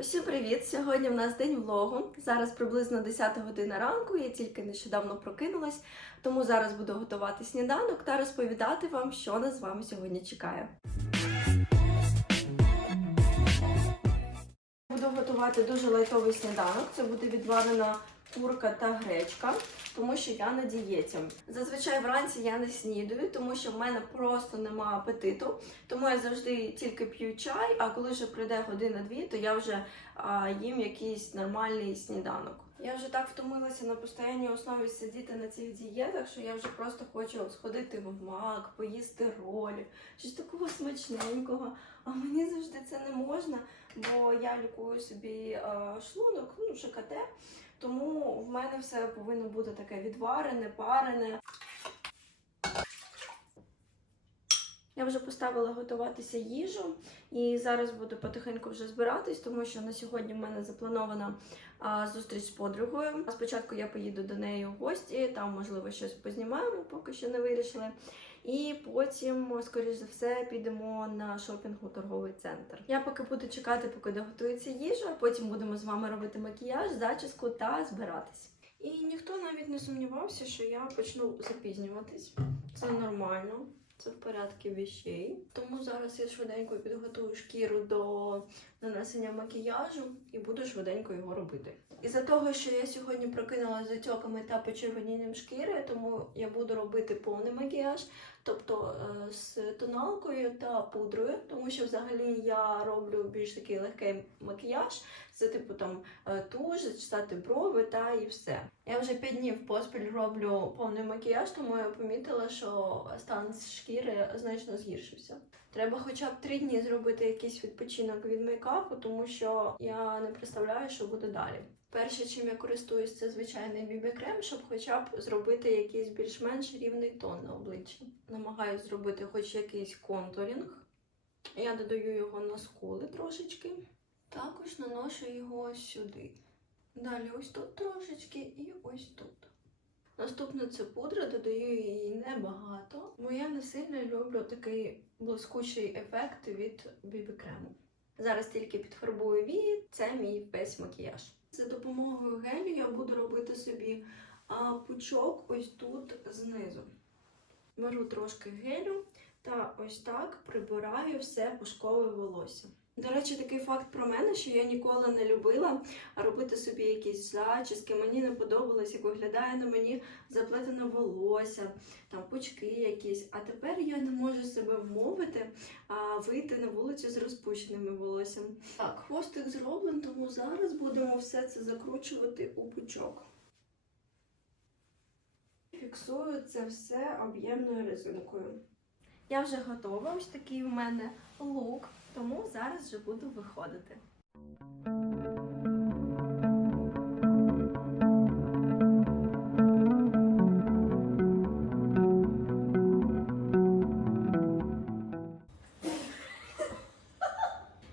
Усім привіт! Сьогодні в нас день влогу. Зараз приблизно 10 година ранку. Я тільки нещодавно прокинулась, тому зараз буду готувати сніданок та розповідати вам, що нас з вами сьогодні чекає. Буду готувати дуже лайтовий сніданок. Це буде відварена курка та гречка, тому що я на дієті. Зазвичай вранці я не снідаю, тому що в мене просто немає апетиту. Тому я завжди тільки п'ю чай, а коли вже пройде година-дві, то я вже а, їм якийсь нормальний сніданок. Я вже так втомилася на постійній основі сидіти на цих дієтах, що я вже просто хочу сходити в мак, поїсти ролі, щось такого смачненького. А мені завжди це не можна, бо я лікую собі шлунок, ну ШКТ, тому в мене все повинно бути таке відварене, парене. Я вже поставила готуватися їжу і зараз буду потихеньку вже збиратись, тому що на сьогодні в мене запланована а, зустріч з подругою. Спочатку я поїду до неї в гості, там можливо щось познімаємо, поки що не вирішили. І потім, скоріш за все, підемо на шопінг у торговий центр. Я поки буду чекати, поки доготується їжа, потім будемо з вами робити макіяж, зачіску та збиратись. І ніхто навіть не сумнівався, що я почну запізнюватись. Це нормально. Це в порядку вещей. Тому зараз я швиденько підготую шкіру до нанесення макіяжу і буду швиденько його робити. Із-за того, що я сьогодні прокинулася з отеками та почервонінням шкіри, тому я буду робити повний макіяж, тобто е, з тоналкою та пудрою, тому що взагалі я роблю більш такий легкий макіяж. Це типу там е, туш, зачесати брови та і все. Я вже 5 днів поспіль роблю повний макіяж, тому я помітила, що стан шкіри значно згіршився. Треба хоча б 3 дні зробити якийсь відпочинок від мейкапу, тому що я не представляю, що буде далі. Перше, чим я користуюсь, це звичайний бібі-крем, щоб хоча б зробити якийсь більш-менш рівний тон на обличчі. Намагаюсь зробити хоч якийсь контурінг. Я додаю його на скули трошечки. Також наношу його сюди. Далі ось тут трошечки і ось тут. Наступна це пудра, додаю її небагато, бо я не сильно люблю такий блискучий ефект від бібі-крему. Зараз тільки підфарбую вії, це мій весь макіяж. За допомогою гелю я буду робити собі пучок ось тут знизу. Беру трошки гелю та ось так прибираю все пушкове волосся. До речі, такий факт про мене, що я ніколи не любила робити собі якісь зачіски. Мені не подобалось, як виглядає на мені заплетене волосся, там пучки якісь. А тепер я не можу себе вмовити а, вийти на вулицю з розпущеними волоссям. Так, хвостик зроблений, тому зараз будемо все це закручувати у пучок. Фіксую це все об'ємною резинкою. Я вже готова, ось такий у мене лук, тому зараз вже буду виходити.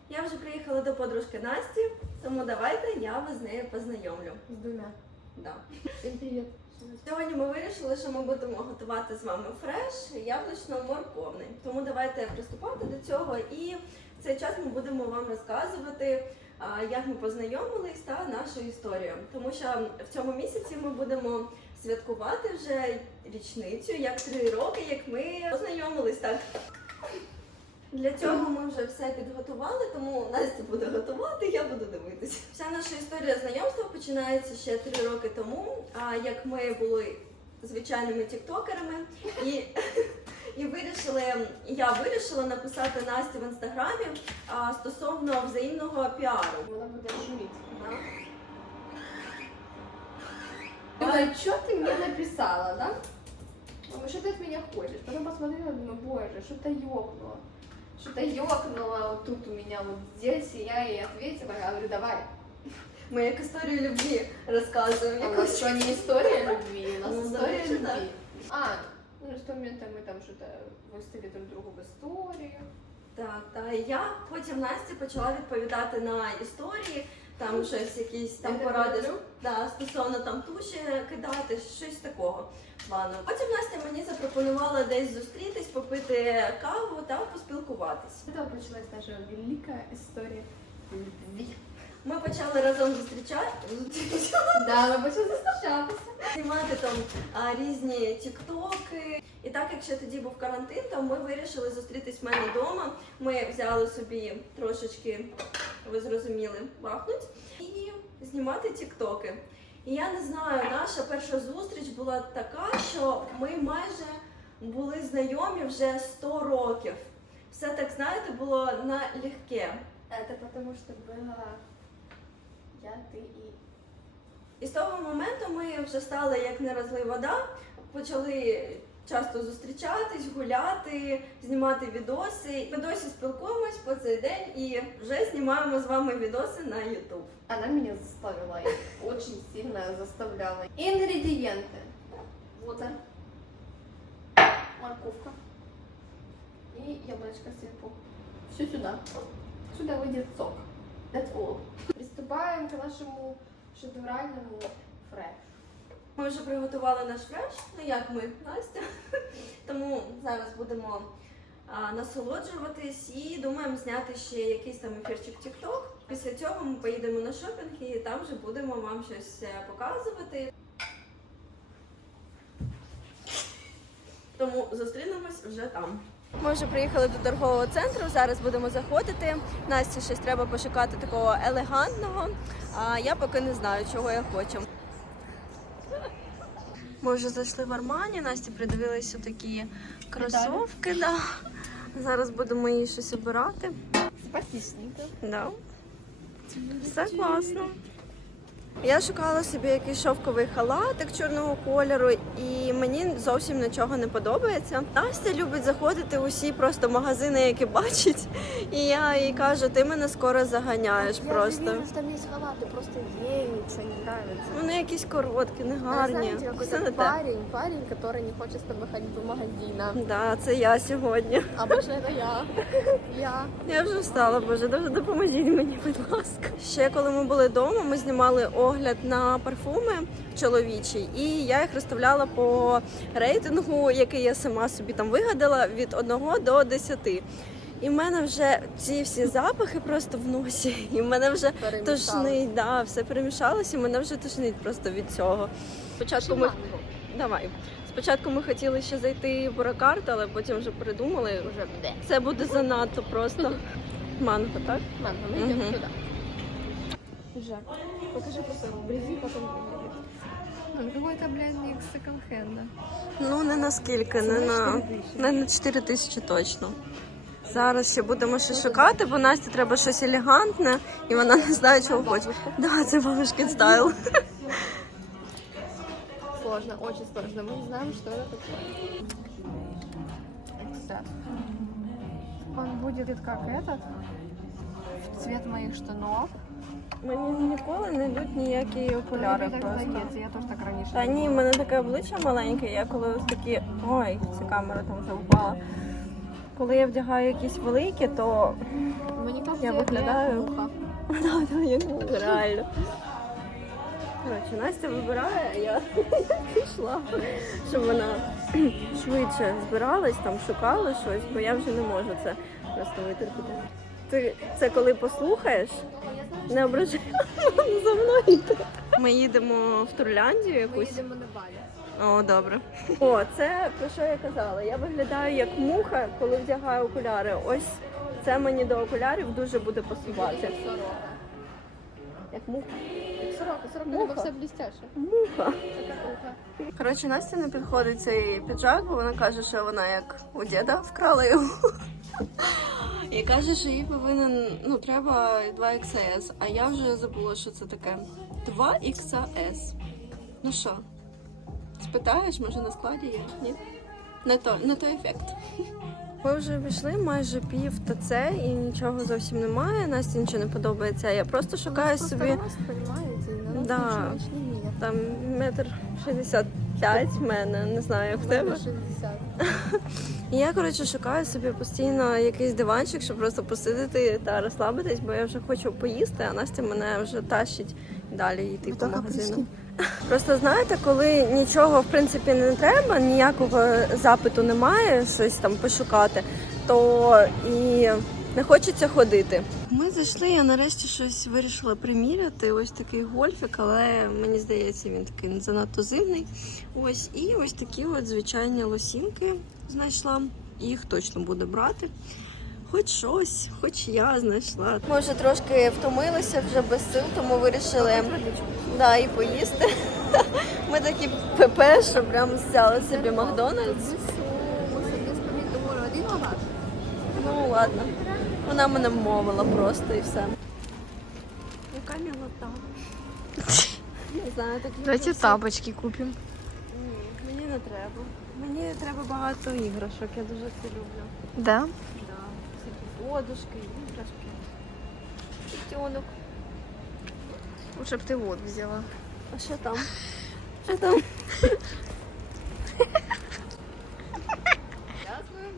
Я вже приїхала до подружки Насті, тому давайте я вас з нею познайомлю. С двумя. Да. Всем привет. Сьогодні ми вирішили, що ми будемо готувати з вами фреш яблучно-морковний. Тому давайте приступати до цього. І в цей час ми будемо вам розказувати, як ми познайомились та нашу історію. Тому що в цьому місяці ми будемо святкувати вже річницю, як три роки, як ми познайомились так. Для цього ми вже все підготували, тому Настя буде готувати, я буду дивитися. Вся наша історія знайомства починається ще три роки тому, а, як ми були звичайними тіктокерами і, і вирішили, я вирішила написати Насті в інстаграмі а, стосовно взаємного піару. Она будет шуметь. Да? Думаю, что ты мне написала, да? Думаю, что ты от меня хочешь? Потом посмотрела, думаю, боже, что-то ёкнуло. Что-то ёкнуло вот тут у меня вот здесь, и я ей ответила, я говорю, давай. Ми як історію любві розказуємо. А у якусь. нас что, не история любви, у нас Ну, история значит, да. любви. А, ну с того момента мы там что-то выставили друг другу в истории. Так, так. І я потім Насті почала відповідати на історії, там щось якісь там Я тебе поради люблю. да, стосовно там туші кидати, щось такого плану. Потім Настя мені запропонувала десь зустрітись, попити каву та поспілкуватись. С этого началась наша великая история любви. Ми почали разом зустрічати. Да, ми почали зустрічатися. знімати там а, різні тіктоки. І так як ще тоді був карантин, то ми вирішили зустрітись в мене вдома. Ми взяли собі трошечки, ви зрозуміли, бахнуть і знімати тіктоки. І я не знаю, наша перша зустріч була така, що ми майже були знайомі вже 100 років. Все так, знаєте, було налегке. Это потому что было я, ты и... І з того моменту ми вже стали як не розлий вода, почали часто зустрічатись, гуляти, знімати відоси. Ми досі спілкуємось по цей день і вже знімаємо з вами відоси на YouTube. Она меня заставила, и очень сильно заставляла. Ингредиенты. Вот он. Морковка. И яблочко сверху. Все сюда. Сюда выйдет сок. That's all. Приступаем к нашему шедевральному фреш. Ми вже приготували наш фреш, ну як ми, Настя. Тому зараз будемо а, насолоджуватись і думаємо зняти ще якийсь там ефірчик TikTok. Після цього ми поїдемо на шопінг і там вже будемо вам щось е, показувати. Тому зустрінемось вже там. Ми вже приїхали до торгового центру. Зараз будемо заходити. Насті щось треба пошукати такого елегантного. А я поки не знаю, чого я хочу. Ми вже зайшли в Армані, Насті придивилися такі кросовки. Да. Зараз будемо їй щось обирати. Спасибо. Да. Все класно. Я шукала собі якийсь шовковий халатик чорного кольору, і мені зовсім нічого не подобається. Настя любить заходити у всі просто магазини, які бачить. І я їй кажу, ти мене скоро заганяєш просто. что там есть халаты, просто ей ничего не нравится. Вони якісь короткі, не гарні. Знаете, Все какой-то не те. парень, парень, который не хочет с тобой ходить по магазинам. Да, це я сьогодні. Обычно это я. Я. Я вже встала, боже, дуже допоможіть мені, будь ласка. Ще коли ми були вдома, ми знімали огляд на парфуми чоловічі, і я їх розставляла по рейтингу, який я сама собі там вигадала від 1 до 10. І в мене вже ці всі запахи просто в носі, і в мене вже тошнить, да, все перемішалося, і мене вже тошнить просто від цього. Спочатку ми давай. Спочатку ми хотіли ще зайти в Буракарт, але потім вже передумали. Уже бде. Це буде занадто просто. Манго, так? Ладно, мы идем Мгм. туда. Жак, покажи просто вблизи, потом Ну, какой-то, блядь, не секонд-хенда. Ну, не наскільки, не на, не на 4 тисячі точно. Зараз ще будемо ще шукати, бо Насті треба щось елегантне, і вона не знає, чого хоче. Да, це бабушкин стайл. Сложно, очень сложно. Мы не знаем, что это такое. Сейчас. Он будет как этот, в цвет моих штанов. Мені ніколи не йдуть ніякі окуляри так просто. здається, я теж так раніше. Та ні, в мене таке обличчя маленьке, я коли ось такі. Ой, ця камера там вже впала. Коли я вдягаю якісь великі, то Мені кажется, Я виглядаю. муха. Да, да, як реально. Коротше, Настя вибирає, а я пішла, щоб вона швидше збиралась, там шукала щось, бо я вже не можу це просто витерпіти. Ти це коли послухаєш, не ображай за мною йти. Ми їдемо в Турляндію Ми якусь. їдемо на балі. О, добре. О, це про що я казала. Я виглядаю як муха, коли вдягаю окуляри. Ось це мені до окулярів дуже буде пасувати. Як сорока. Як муха. Як сорока, сорока Муха. ніби все блістяше. Муха. Така муха. Коротше, Насті не підходить цей піджак, бо вона каже, що вона як у діда вкрала його. І каже, що їй повинен, ну, треба 2XS, а я вже забула, що це таке. 2XS. Ну що, спитаєш, може на складі є? Ні? Не то, не той ефект. Ми вже вийшли майже пів ТЦ і нічого зовсім немає. Насті нічого не подобається. Я просто шукаю Просто собі. Да. Там метр шістдесят п'ять в мене, не знаю, як в тебе. 60. І я, коротше, шукаю собі постійно якийсь диванчик, щоб просто посидіти та розслабитись, бо я вже хочу поїсти, а Настя мене вже тащить далі йти по магазину. Просто знаєте, коли нічого в принципі не треба, ніякого запиту немає, щось там пошукати, то і Не хочеться ходити. Ми зайшли, я нарешті щось вирішила приміряти. Ось такий гольфік, але мені здається, він такий занадто зимний. Ось, і ось такі от звичайні лосінки знайшла. Їх точно буду брати. Хоч щось, хоч я знайшла. Ми вже трошки втомилися, вже без сил, тому вирішили да, і поїсти. Ми такі ПП, що прям взяли собі Макдональдс. Ну ладно. Вона мене вмовила просто і все. Яка мілота. Не знаю, так Давайте тапочки купим. Ні, мені не треба. Мені треба багато іграшок, я дуже це люблю. Да? Да. Всякі подушки, іграшки. Котенок. Лучше б ти вот взяла. А що там? Що там?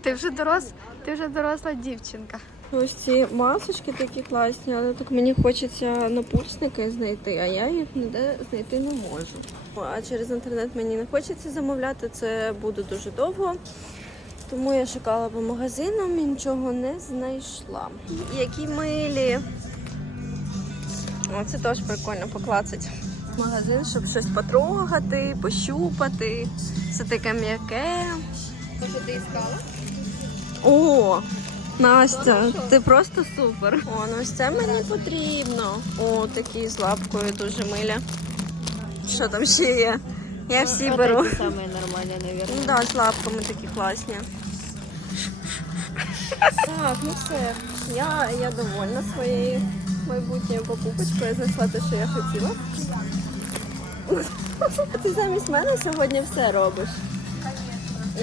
Ти вже дорос, ти вже доросла дівчинка. Ось ці масочки такі класні, але так мені хочеться напульсники знайти, а я їх ніде знайти не можу. А через інтернет мені не хочеться замовляти, це буде дуже довго. Тому я шукала по магазинам і нічого не знайшла. Які милі. О, це теж прикольно поклацати. Магазин, щоб щось потрогати, пощупати. Все таке м'яке. Що ти іскала? О, Настя, ти просто супер. О, ну ось це мені потрібно. О, такі з лапкою дуже милі. Що там ще є? Я всі беру. Саме нормальне, Ну мабуть. да, з лапками такі класні. Так, ну все. Я, я довольна своєю майбутньою покупочкою. Я знайшла те, що я хотіла. Ти замість мене сьогодні все робиш. І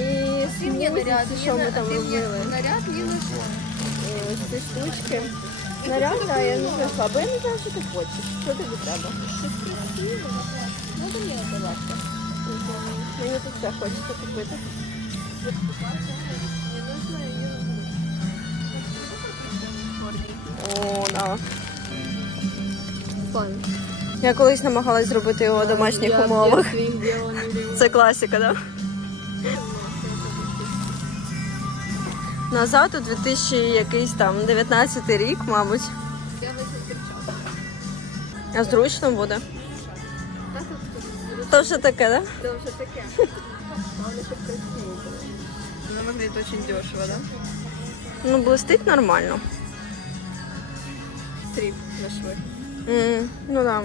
Ти мені наряд, ці, що ми там робили. наряд не. І ці штучки. Наряд, а я не знайшла, бо я не знаю, що ти хочеш. Що тобі треба? Ну, то мені це ласка. Мені тут все хочеться купити. О, да. Я колись намагалась зробити його у домашніх умовах. Це класика, да? Назад у 2000 якийсь там 19 рік, мабуть. Я. А зручно буде. То що таке, да? Це вже таке. Воно виглядає дуже дешево, да? Ну, блистить нормально. Стріп на шви. М, ну да.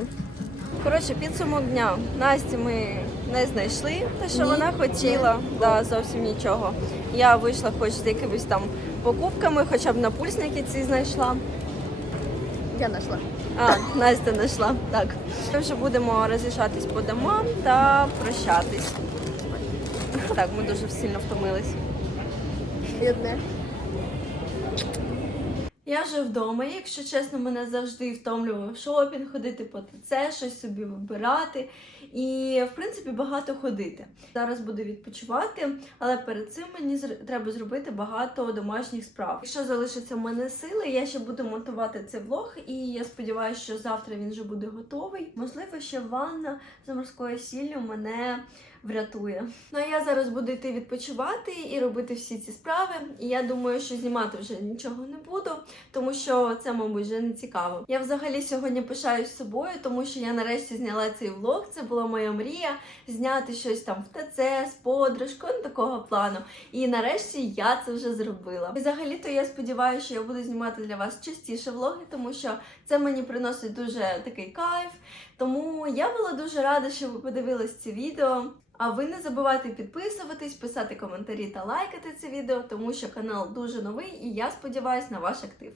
Коротше, підсумок дня. Насті ми не знайшли те, що вона хотіла. Да, зовсім нічого. Я вийшла хоч з якимись там покупками, хоча б напульсники ці знайшла. Я знайшла. А, Настя знайшла. Так. Ми вже будемо роз'їжджатись по домам та прощатись. Так, ми дуже сильно втомились. І. Я вже вдома, і, якщо чесно, мене завжди втомлював шопінг, ходити по ТЦ, щось собі вибирати. І, в принципі, багато ходити. Зараз буду відпочивати, але перед цим мені треба зробити багато домашніх справ. Якщо залишиться в мене сили, я ще буду монтувати цей влог, і я сподіваюся, що завтра він вже буде готовий. Можливо, ще ванна з морською сіллю мене врятує. Ну а я зараз буду йти відпочивати і робити всі ці справи. І я думаю, що знімати вже нічого не буду, тому що це, мабуть, вже не цікаво. Я взагалі сьогодні пишаюсь собою, тому що я нарешті зняла цей влог. Це була моя мрія зняти щось там в ТЦ з подружкою, ну, такого плану. І нарешті я це вже зробила. І взагалі-то я сподіваюся, що я буду знімати для вас частіше влоги, тому що це мені приносить дуже такий кайф. Тому я була дуже рада, що ви подивились це відео. А ви не забувайте підписуватись, писати коментарі та лайкати це відео, тому що канал дуже новий і я сподіваюся на ваш актив.